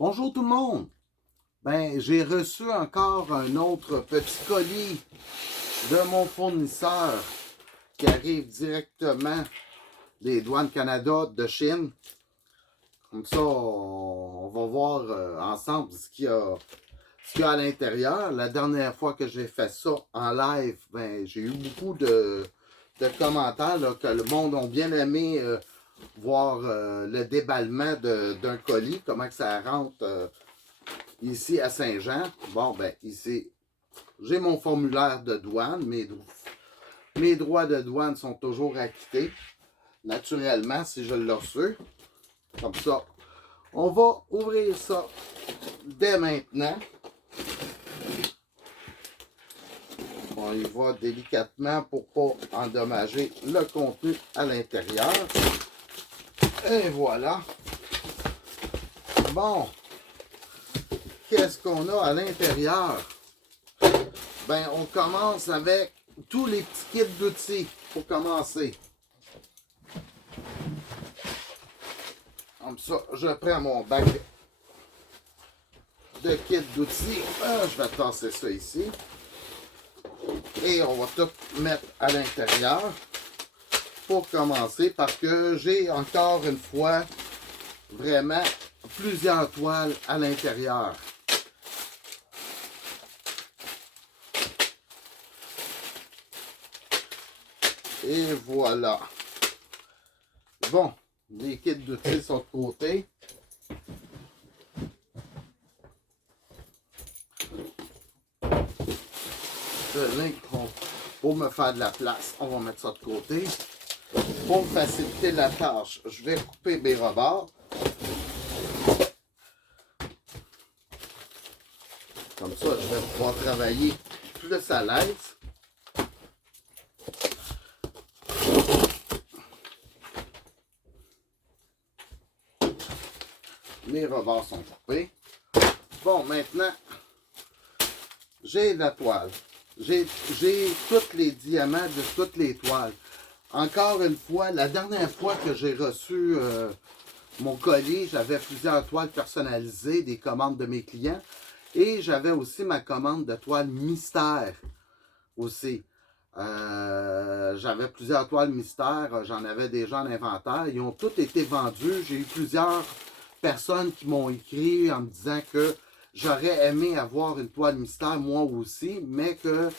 Bonjour tout le monde! Ben, j'ai reçu encore un autre petit colis de mon fournisseur qui arrive directement des douanes Canada de Chine. Comme ça, on va voir ensemble ce qu'il y a à l'intérieur. La dernière fois que j'ai fait ça en live, ben, j'ai eu beaucoup de commentaires là, que le monde a bien aimé voir le déballement d'un colis, comment que ça rentre ici à Saint-Jean. Bon, ben, ici, j'ai mon formulaire de douane. Mes droits de douane sont toujours acquittés. Naturellement, si je l'ai reçu. Comme ça, on va ouvrir ça dès maintenant. On y va délicatement pour ne pas endommager le contenu à l'intérieur. Et voilà. Bon. Qu'est-ce qu'on a à l'intérieur? Ben, on commence avec tous les petits kits d'outils pour commencer. Comme ça, je prends mon bac de kit d'outils. Je vais tasser ça ici. Et on va tout mettre à l'intérieur pour commencer parce que j'ai encore une fois vraiment plusieurs toiles à l'intérieur. Et voilà. Bon, les kits d'outils sont de côté. Pour me faire de la place, on va mettre ça de côté. Pour me faciliter la tâche, je vais couper mes rebords. Comme ça, je vais pouvoir travailler plus à l'aise. Mes rebords sont coupés. Bon, maintenant, j'ai la toile. J'ai tous les diamants de toutes les toiles. Encore une fois, la dernière fois que j'ai reçu mon colis, j'avais plusieurs toiles personnalisées, des commandes de mes clients. Et j'avais aussi ma commande de toiles mystères aussi. J'avais plusieurs toiles mystères, j'en avais déjà en inventaire. Ils ont tous été vendus. J'ai eu plusieurs personnes qui m'ont écrit en me disant que j'aurais aimé avoir une toile mystère, moi aussi, mais que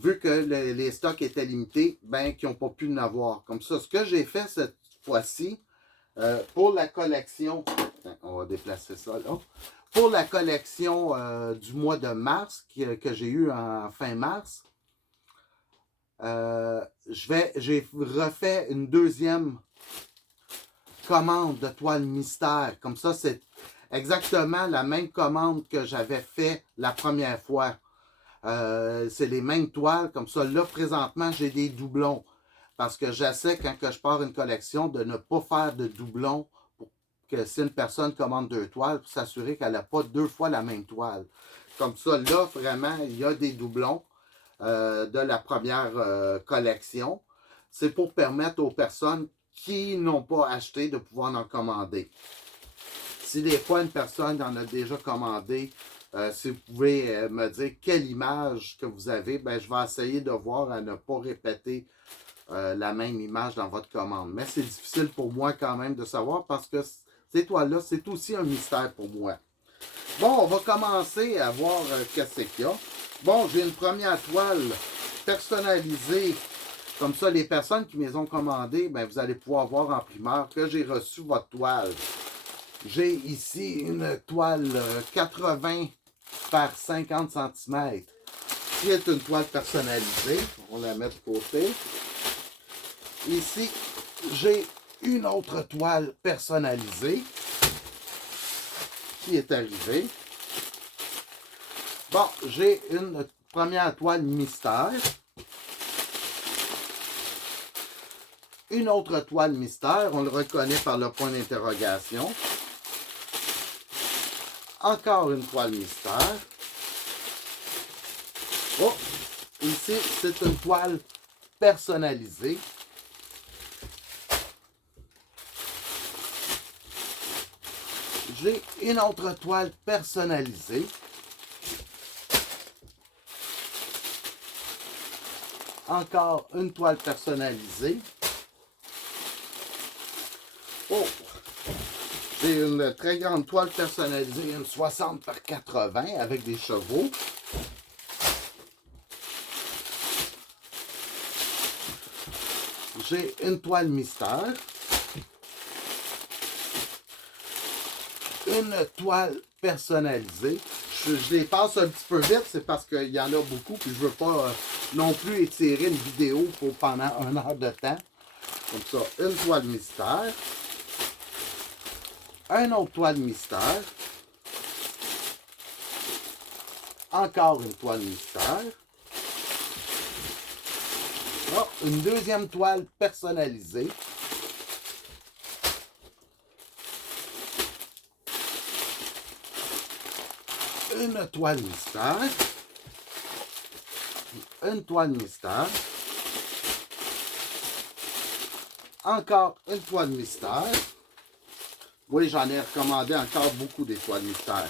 vu que les stocks étaient limités, ben, qu'ils n'ont pas pu en avoir. Comme ça, ce que j'ai fait cette fois-ci, pour la collection, on va déplacer ça là, pour la collection du mois de mars, que j'ai eu en fin mars, j'ai refait une deuxième commande de toile mystère. Comme ça, c'est exactement la même commande que j'avais fait la première fois. C'est les mêmes toiles. Comme ça, là, présentement, j'ai des doublons. Parce que j'essaie, quand que je pars une collection, de ne pas faire de doublons pour que si une personne commande deux toiles, pour s'assurer qu'elle n'a pas deux fois la même toile. Comme ça, là, vraiment, il y a des doublons de la première collection. C'est pour permettre aux personnes qui n'ont pas acheté de pouvoir en commander. Si des fois une personne en a déjà commandé, si vous pouvez me dire quelle image que vous avez, ben, je vais essayer de voir à ne pas répéter la même image dans votre commande. Mais c'est difficile pour moi quand même de savoir parce que ces toiles-là, c'est aussi un mystère pour moi. Bon, on va commencer à voir qu'est-ce qu'il y a. Bon, j'ai une première toile personnalisée. Comme ça, les personnes qui me les ont commandées, ben, vous allez pouvoir voir en primeur que j'ai reçu votre toile. J'ai ici une toile 80 par 50 cm qui est une toile personnalisée. On la met de côté. Ici, j'ai une autre toile personnalisée qui est arrivée. Bon, j'ai une première toile mystère. Une autre toile mystère, on le reconnaît par le point d'interrogation. Encore une toile mystère. Oh, ici, c'est une toile personnalisée. J'ai une autre toile personnalisée. Encore une toile personnalisée. Oh! J'ai une très grande toile personnalisée, une 60 par 80 avec des chevaux. J'ai une toile mystère. Une toile personnalisée. Je les passe un petit peu vite, c'est parce qu'il y en a beaucoup, puis je ne veux pas non plus étirer une vidéo pour pendant 1 heure de temps. Comme ça, une toile mystère. Un autre toile mystère. Encore une toile mystère. Oh, une deuxième toile personnalisée. Une toile mystère. Une toile mystère. Encore une toile mystère. Oui, j'en ai recommandé encore beaucoup des toiles mystères.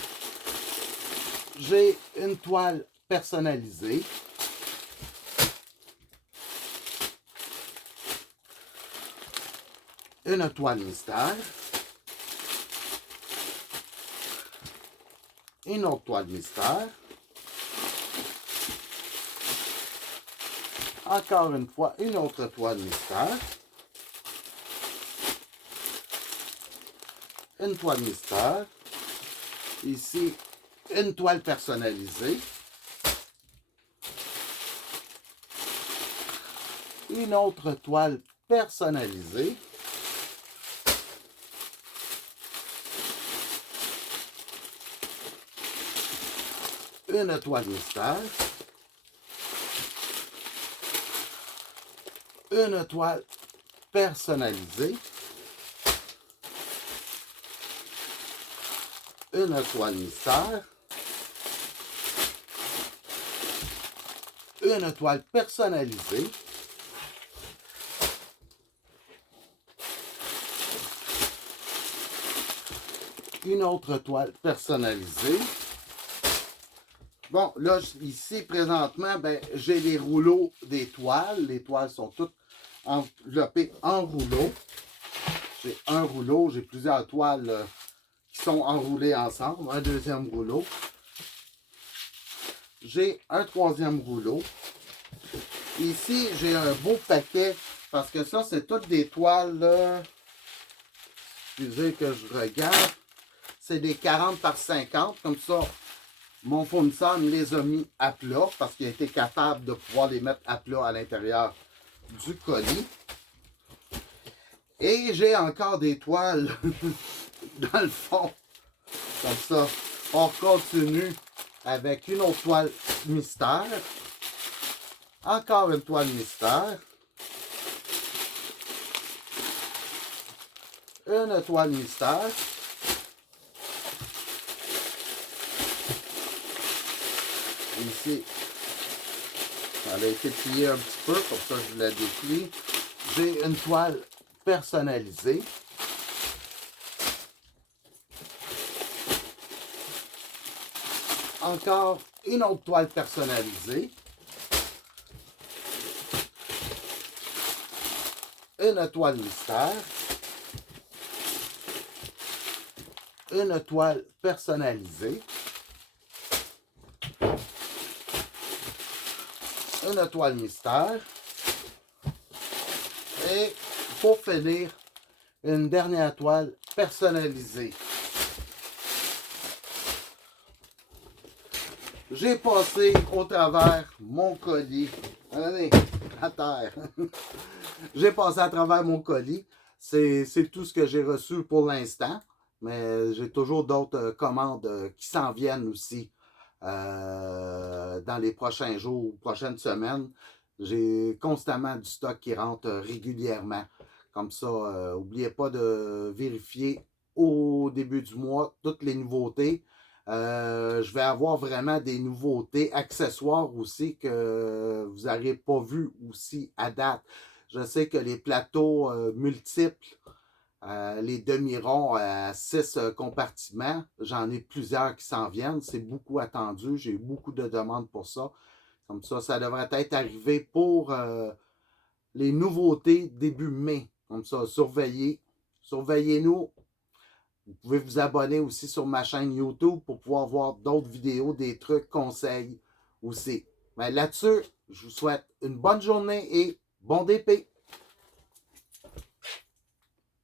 J'ai une toile personnalisée. Une toile mystère. Une autre toile mystère. Encore une fois, une autre toile mystère. Une toile mystère. Ici, une toile personnalisée. Une autre toile personnalisée. Une toile mystère. Une toile personnalisée. Une toile mystère. Une toile personnalisée. Une autre toile personnalisée. Bon, là, ici, présentement, ben, j'ai les rouleaux des toiles. Les toiles sont toutes enveloppées en rouleaux. J'ai un rouleau, j'ai plusieurs toiles qui sont enroulées ensemble. Un deuxième rouleau. J'ai un troisième rouleau. Ici, j'ai un beau paquet, parce que ça, c'est toutes des toiles, excusez que je regarde. C'est des 40 par 50, comme ça. Mon fournisseur me les a mis à plat parce qu'il a été capable de pouvoir les mettre à plat à l'intérieur du colis. Et j'ai encore des toiles dans le fond. Comme ça, on continue avec une autre toile mystère. Encore une toile mystère. Une toile mystère. Ici, elle a été pliée un petit peu, comme ça je la déplie. J'ai une toile personnalisée. Encore une autre toile personnalisée. Une toile mystère. Une toile personnalisée. Une toile mystère. Et pour finir, une dernière toile personnalisée. J'ai passé au travers mon colis. Allez, à terre. J'ai passé à travers mon colis. C'est tout ce que j'ai reçu pour l'instant. Mais j'ai toujours d'autres commandes qui s'en viennent aussi dans les prochains jours ou prochaines semaines. J'ai constamment du stock qui rentre régulièrement. Comme ça, n'oubliez pas de vérifier au début du mois toutes les nouveautés. Je vais avoir vraiment des nouveautés accessoires aussi que vous n'aurez pas vu aussi à date. Je sais que les plateaux multiples les demi-ronds à 6 compartiments. J'en ai plusieurs qui s'en viennent. C'est beaucoup attendu. J'ai eu beaucoup de demandes pour ça. Comme ça devrait être arrivé pour les nouveautés début mai. Comme ça, surveillez. Surveillez-nous. Vous pouvez vous abonner aussi sur ma chaîne YouTube pour pouvoir voir d'autres vidéos, des trucs, conseils aussi. Mais là-dessus, je vous souhaite une bonne journée et bon DP!